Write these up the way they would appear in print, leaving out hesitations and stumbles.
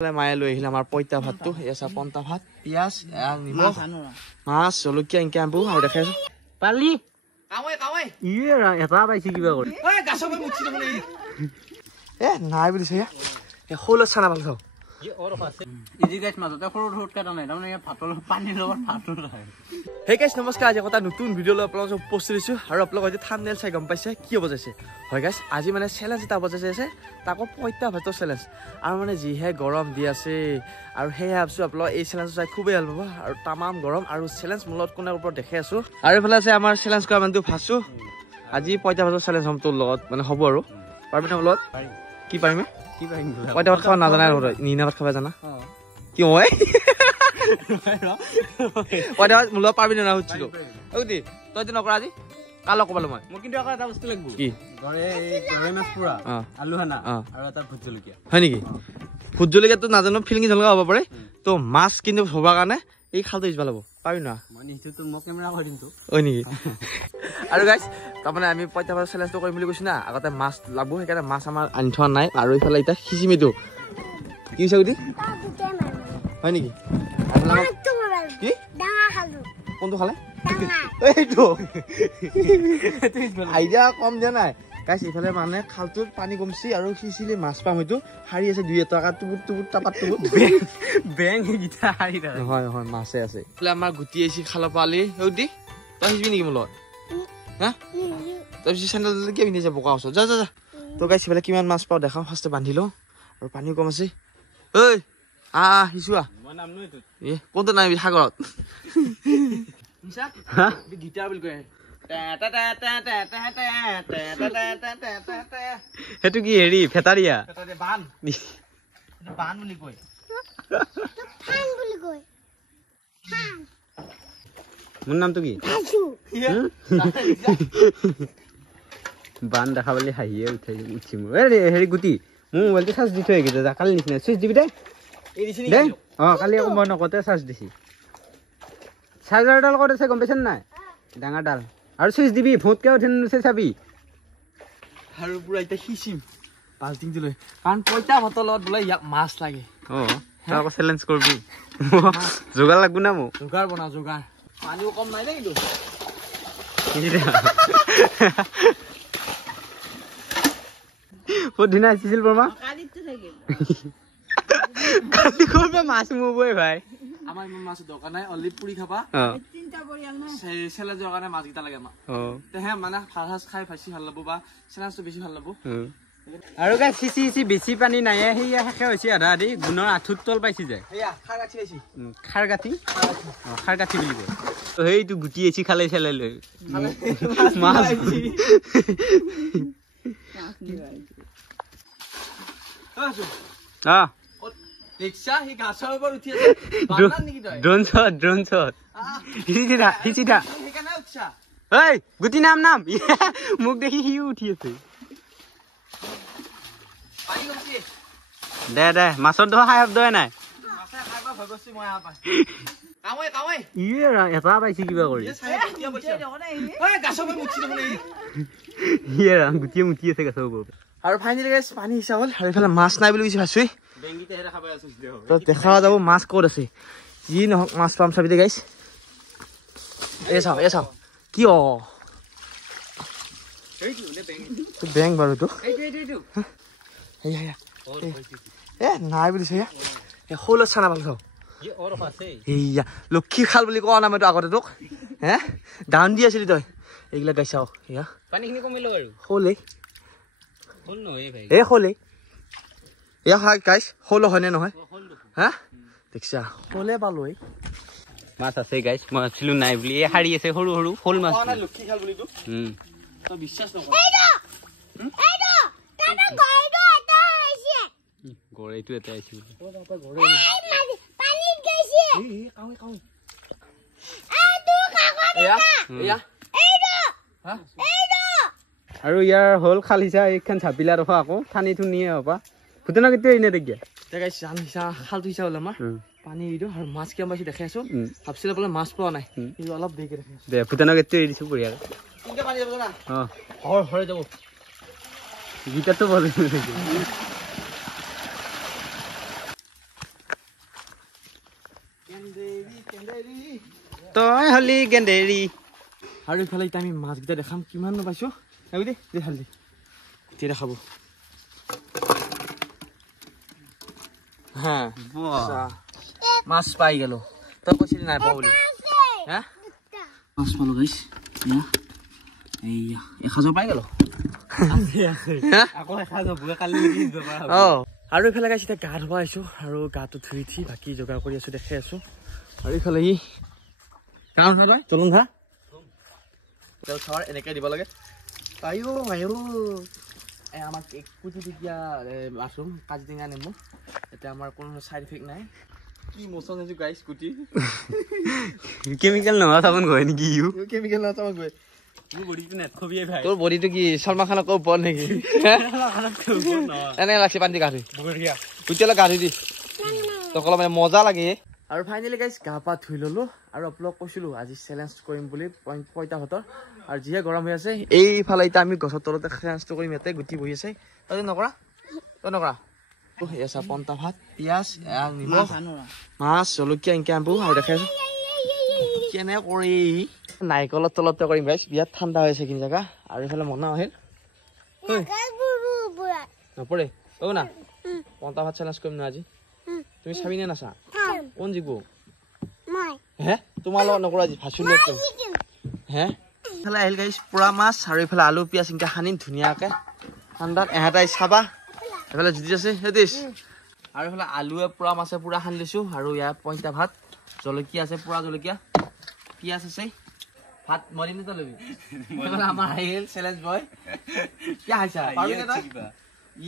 মায়ে লৈ আহিলে আমাৰ পইতা ভাতটো এসা পন্তা ভাত পিয়াজ নিমখ মাছ জলকীয়া ইনকে আনবো আৰু দেখাইছো পালি কামে কামে ইয়ে এটা পাইছি কিবা কৰি এই গাছৰ পৰা মুছি দেখোন এ নাই বুলিছে এ হল ছানা ভাল খাও ই অৰ আছে ইজি গাইছ মাজতে সৰু সৰু কাটা নাই তাৰমানে ভাতৰ পানীৰ লগত ভাতৰ খায় হে গাইছ নমস্কাৰ আজি এটা নতুন ভিডিঅ' লৈ আপোনালোকক পোষ্ট দিছো আৰু আপোনালোকে আজি থাম্বনেল চাই গম পাইছে কি বজাইছে হয় গাইছ আজি মানে চ্যালেঞ্জ এটা বজাইছে আছে তাকো পইতা ভাতৰ চ্যালেঞ্জ আৰু মানে যিহে গৰম দি আছে আৰু হে ভাবছো আপোনালোক এই চ্যালেঞ্জ চাই খুবেই ভাল পাব আৰু তামাম গৰম আৰু চ্যালেঞ্জ মূলত কোনৰ ওপৰত দেখাই আছো আৰু এফালে আছে আমাৰ চ্যালেঞ্জ কৰা মানুহটো ভাসু আজি পইতা ভাতৰ চ্যালেঞ্জ হম তোৰ লগত মানে হ'ব আৰু পাৰবিনা লগত কি পাৰিম কি পাৰিম পইতা ভাত খাব নাজানা আৰু নিনা ভাত খাব জানা কি হয় পইতা ভাত মূলত পাৰবিনা না হচ্ছিল ওদি তই যে নকৰা আজি কালো কবালো মই মোক কিন্তু এটা বস্তু লাগিব কি গৰৈ মাছ পুৰা আলু হানা আৰু এটা ভোট জলকীয়া হয় নেকি ভোট জলকীয়াটো নাজানো ফিলিং জলকীয়া হ'ব পাৰে তো মাছ কিন্তু হবৰ কাৰণে এই খালটো ইজ ভাল হ'ব পাবি না মই নিশ্চয় মোক কেমেৰা কৰি দিম তো হয় নেকি আৰু গাইছ তাৰমানে আমি পইতা ভাতৰ চ্যালেঞ্জটো কৰিম বুলি কৈছো না আগতে মাছ লাগব সেইকাৰণে মাছ আমাৰ আনি থোৱা নাই আৰু এইফালে এতিয়া খিচিমিটো কি হৈছে গুটি হয় নেকি কি কোনটো খালে এইটো আইডিয়া কম দিয়া নাই গাইছ এইফালে মানে খালটোত পানী কমছি আৰু খিচিলি মাছ পাম হয়তো হাৰি আছে 2 টকা টুপুট টুপুট টাপাত টুপুট বেং গিটা হাৰি থাকে হয় হয় মাছে আছে এইফালে আমাৰ গুটি আহিছে খালৰ পালি দি তই আহিবি নেকি মোৰ লগত হা তাৰপিছত চেণ্ডেল কি পিন্ধি যাব বোকা ওচৰত যা যা যা তো গাইছ এইফালে কিমান মাছ পাওঁ দেখাওঁ ফাৰ্ষ্টে বান্ধি লওঁ আৰু পানীও কম আছে ঐ সিচুৱা মই নাম নৈ তো এ কোনটো নাই সাগৰত গীটাৰ বুলি কয় সেইটো কি হেৰি ফেটাৰিয়া বান বান বুলি কয় মোৰ নামটো কি বান দেখা পালে হাঁহিয়ে উঠি মোৰ হেৰি গুটি মোৰ মোবাইলটো চাৰ্জ দি থৈ আহিছে কালি নিচিনা চুইচ দিবি দে কালি আকৌ মই নকওঁতে চাৰ্জ দিছি চাৰ্জাৰডাল ক'ত আছে গম পাইছে নাই ডাঙৰডাল আৰু চুইচ দিবি ভূতকে উঠি নুঠে চাবি আৰু পুৰা এতিয়া সিচিম বাল্টিংটো লৈ কাৰণ পইতা ভাতৰ লগত বোলে ইয়াক মাছ লাগে তই আকৌ চেলেঞ্জ কৰিবি যোগাৰ লাগব না মোক যোগাৰ বনাও যোগাৰ পানীও কম নাই কিন্তু বহুত ধুনীয়া আহিছিল বৰমা কালি কৰবা মাছ মোবই ভাই আমাৰ ইমান মাছ দৰকাৰ নাই অনলি পুৰি খাবা চেলেঞ্জৰ কাৰণে মাছকেইটা লাগে আমাক তেহে মানে ভাত খাই ভাজি ভাল ল'ব বা চেলেঞ্জটো বেছি ভাল ল'ব আৰু গাই সিচি সিচি বেছি পানী নাই সেয়া শেষে হৈছে আধা আধি গুণৰ আঁঠুত তল পাইছি যায় খাৰ গাঠি বুলি কয় সেইটো গুটি এচি খালে চেলাই লৈ মাছ ড্ৰোন শ্বট গুটি নাম মোক দেখি সিও উঠি আছে দে দে মাছৰ ধোৱা খাই শব্দই নাই এটা পাইছি কিবা কৰি গুটিয়ে মুঠি আছে গাছৰ ওপৰত আৰু ফাইনেলি গাইছ পানী হিচাপ হ'ল আৰু এইফালে মাছ নাই বুলি কৈছে ভাবছোৱেই দেখা যাব মাছ ক'ত আছে যি নহওক মাছ পাম চাবি দে গাইছ এই চাওঁ কি বেং বাৰু এইটো এ নাই বুলিছে শৌল চানা ভাল খাওঁ সেয়া লক্ষী খাল বুলি কোৱা নাই মইতো আগতে তোক হে ডাউন দি আছিলি তই এইবিলাক গাই চাওঁ সেয়া পানীখিনি কমিলো বাৰু শৌলে গাইছ শৌল হয়নে নহয় হা দেখিছা শৌলে পালো মাছ আছে গাইছ মই আছিলো নাই বুলি হাৰি আছে সৰু সৰু শ'ল মাছ লক্ষী খাল বুলি বিশ্বাস নকৰ গৰৈটো এটা আহিছে আৰু ইয়াৰ হ'ল খালিছা এইখন চাপিলা ৰখা আকৌ ঠানি থুনিয়ে হবা ভূটানৰ কেতিয়া এনে দেখিয়া খালটো হিচাপ হ'ল আমাৰ পানী এৰি দিওঁ আৰু মাছ কিমান পাইছো দেখাই আছো ভাবছিলে বোলে মাছ পোৱা নাই কিন্তু অলপ দেৰিকে দেখাই আছো দে ভূটানৰ কেতিয়া এৰি দিছো বঢ়িয়াকে হয় যাব গীটাৰটো বল তই হলি গেন্দেৰি আৰু ইফালে এতিয়া আমি মাছকেইটা দেখাম কিমান পাইছো দে দে হালদি এতিয়া দেখাব হা মাছ পাই গেল তই কৈছিলি নাই পাওঁ বুলি হা মাছ পালো গাইছ এইয়া 1000 পাই গেল আৰু ইফালে গাইছ এতিয়া গা ধুব আহিছো আৰু গাটো ধুই উঠি বাকী যোগাৰ কৰি আছো দেখাই আছো আৰু ইফালে ই কাম হয় তই চলুন হা খাৱাৰ এনেকৈ দিব লাগে আয়ো আয়ো আমাক এক কোটি টকীয়া মাছৰুম কাজিৰঙা নেমু এতিয়া আমাৰ কোনো চাইড ইফেক্ট নাই কি মোচন হৈছে গাইছ স্কুটি কেমিকেল নহয় চাবোন গৈ নেকি কেমিকেল নহয় চাবোন গৈ তোৰ বডিটো কি সলমান খানক ওপৰত নেকি এনেকৈ লাগছে পানী গা ধুই তেতিয়ালৈ গা ধুই দি তোক অলপ মানে মজা লাগে আৰু ফাইনেলি গাইছ গা পা ধুই ললো আৰু আপোনাক কৈছিলো আজি চেলেঞ্জ কৰিম বুলি পইতাহঁতৰ আৰু যিহে গৰম হৈ আছে এইফালে এতিয়া আমি গছৰ তলতে চেলেঞ্জটো কৰিম ইয়াতে গুটি বহি আছে তই নকৰা এছা পন্তা ভাত পিঁয়াজ নিমখ মাছ জলকীয়া এনেকৈ আনবো আৰু দেখাই আছো কেনে কৰি নাৰিকলৰ তলতে কৰিম গাইছ বিৰাট ঠাণ্ডা হৈ আছে এইখিনি জেগা আৰু এইফালে মনা আহিল নপৰে অ' না পন্তা ভাত চেলেঞ্জ কৰিম ন আজি তুমি চাবি নে নাচা কোন জিকো হে তোমাৰ লগত নকৰা আজি ভাচুৰ লগত হে এইফালে আহিল গাইছ পুৰা মাছ আৰু এইফালে আলু পিঁয়াজ এনেকৈ সানি ধুনীয়াকৈ ঠাণ্ডাত এহেঁতাই চাবা এইফালে জুতি আছে সেইদিছ আৰু এইফালে আলুৱে পুৰা মাছে পুৰা সানি লৈছোঁ আৰু ইয়াৰ পইতা ভাত জলকীয়া আছে পুৰা জলকীয়া পিঁয়াজ আছে ভাত মৰি নিত লবি আমাৰ আহিল চেলেঞ্জ বয় কি হাইছা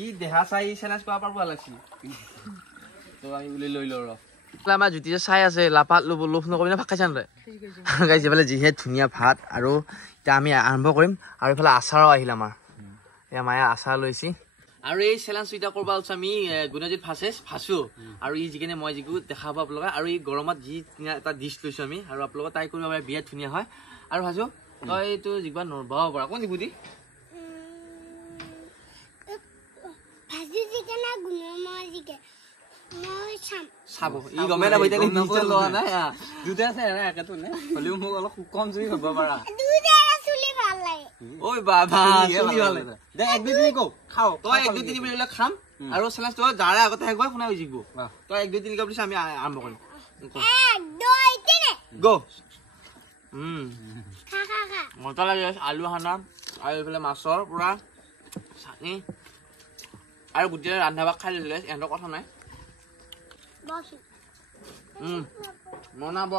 ই দেহা চাই চেলেঞ্জ কৰা পাৰ লাগছি তো আমি বুলি লৈ লওঁ ৰ আমাৰ জুতিয়ে চাই আছে লাপাত লোভ নকবি না ভাত খাইছা নাই গাইছ এইফালে যিহে ধুনীয়া ভাত আৰু এতিয়া আমি আৰম্ভ কৰিম আৰু এইফালে আচাৰো আহিল আমাৰ এয়া মায়ে আচাৰ লৈছি আৰু এই চেলেঞ্জ এতিয়া কৰিব আছো আমি গুণজিত ফাঁচো আৰু ই যিখিনি মই যিকো দেখাব আপোনালোকে আৰু এই গৰমত যি এটা ডিছ লৈছো আমি আৰু আপোনালোকে তাই কৰিব পাৰে বিৰাট ধুনীয়া হয় আৰু ভাজো তই এইটো যিবা নৰবাব পৰা কোন যিবুদি চাব ই গমে নাপাই লোৱা নাই দুটা আছে একেটো নে হ'লেও মোক অলপ কম জুই হ'ব পাৰা ঐ বাবা চুলি ভাল লাগে দে 1 2 3 কও খাও তই 1 2 3 মিনিট খাম আৰু চেলেঞ্জ তই যাৰে আগতে হেগবা শুনা হৈ জিগব তই 1 2 3 কা বুলি আমি আৰম্ভ কৰিম 1 2 3 গো খা মজা লাগে আলু হানা আৰু এইফালে মাছৰ পুৰা চাটনি আৰু গুটিৰে ৰান্ধা ভাত খাই লৈছিলে এহঁতৰ কথা নাই মনাব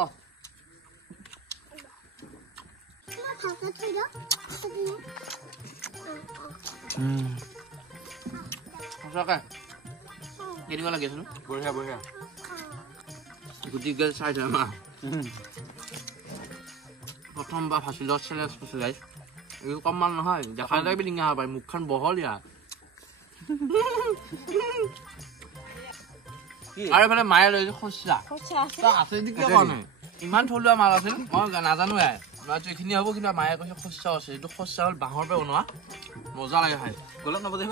সঁচাকৈ কেনেকুৱা লাগি আছে বঢ়িয়া বঢ়িয়া গুটি গেল চাই থৈ মা প্ৰথমবাৰ ফাঁচি লোৱা চেলেঞ্জ কৈছোঁ গাইছ এইটো কম মান নহয় দেখা যায় বুলি ডিঙা হ'ব পাৰে মুখখন বহল ইয়াৰ আৰু এইফালে মায়ে লৈ শস্যা আছে যদি কিয় কোৱা নাই ইমান থলুৱা মাল আছিল মই নাজানো এইখিনি হ'ব কিন্তু মায়ে কৈছে শস্যাও আছে এইটো শস্যা হ'ল বাঁহৰ পৰা বনোৱা মজা লাগে খাই গলত নবদে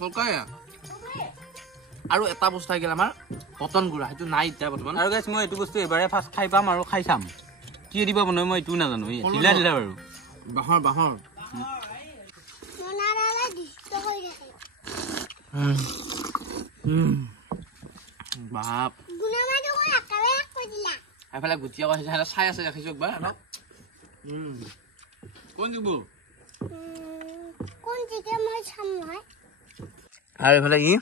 ফলকাই আৰু এটা বস্তু আহি গ'ল আমাৰ পতন গুড়া সেইটো নাই এতিয়া বৰ্তমান আৰু গাইছ মই এইটো বস্তু এবাৰে ফাৰ্ষ্ট খাই পাম আৰু খাই চাম কি দিব বনাই মই এইটো নাজানো ঢিলা ঢিলা বাৰু বাঁহৰ বাপ এইফালে গুটি আকৌ চাই আছে ৰাখিছো একবাৰ কোন দিব আৰু এইফালে ই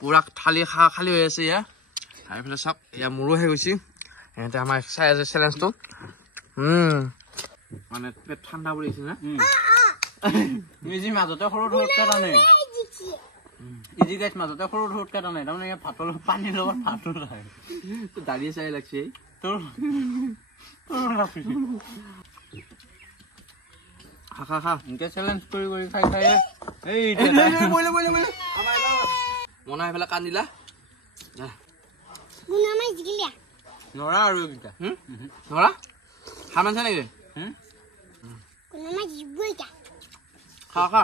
পুৰা থালি খালী হৈ আছে ইয়াৰ আৰু এইফালে চাওক এয়া মোৰো হৈ গৈছে সিহঁতে আমাৰ চাই আছে চেলেঞ্জটো মানে পেট ঠাণ্ডা পৰি আছে না ইজি মাজতে সৰু ধৰকে টানে ইজি গাইছ মাজতে সৰু ধৰকে টানে তাৰমানে ভাতৰ পানীৰ লগত ভাতো খায় তো দাঁড়িয়ে চাই লাগছে তোৰ খা খা এনেকে চেলেঞ্জ কৰি খাই খাই এই মনা এইফালে কান্দিলা নৰা আৰু এইকেইটা নৰা হাৰ মানছে নাকি খা খা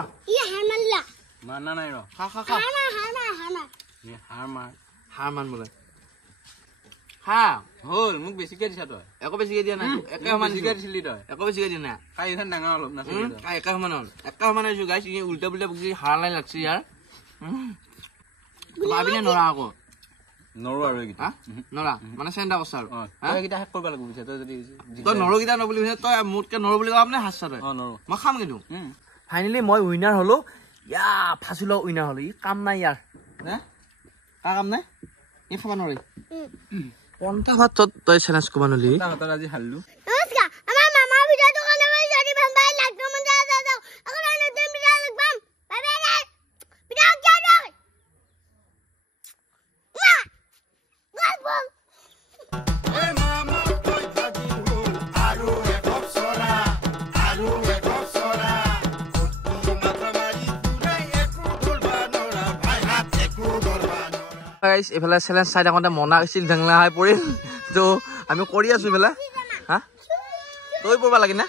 মানা নাই ৰ খা খা খা হার মান বলে খা হ'ল মোক বেছিকে দিছা তই একো বেছিকে দিয়া নাই একে সমান বেছিকে দিছিলি তই একো বেছিকে দিয়া নাই কাইখন ডাঙৰ অলপ নাছিল একে সমান হৈছো গাইছ উল্টা পুল্টা বুজি হাৰা লাই লাগছে ইয়াৰ ভাবিনে নৰা আকৌ নৰো আৰু এইকেইটা নৰা মানে চেষ্টা কৰছ আৰু এইকেইটা শেষ কৰিব লাগিব তই যদি তই নৰকেইটা নবুলি তই মোতকে নৰ বুলি কোৱা নে হাস্ছা তই নৰো মই খাম কিন্তু ফাইনেলি মই উইনাৰ হলো ইয়া ফাঁচি লোৱা উইনাৰ হলো ই কাম নাই ইয়াৰ নে কাৰ কাম নাই ই খাব নোৱাৰি 50 ভাত তই চেলেঞ্জ কৰিব নোৱাৰি তই আজি হাৰলো এইফালে চেলেঞ্জ চাই থাকোঁতে মনা চিল ঢেংলা হৈ পৰিল তো আমি কৰি আছো এইফালে হা তই পৰিব লাগে না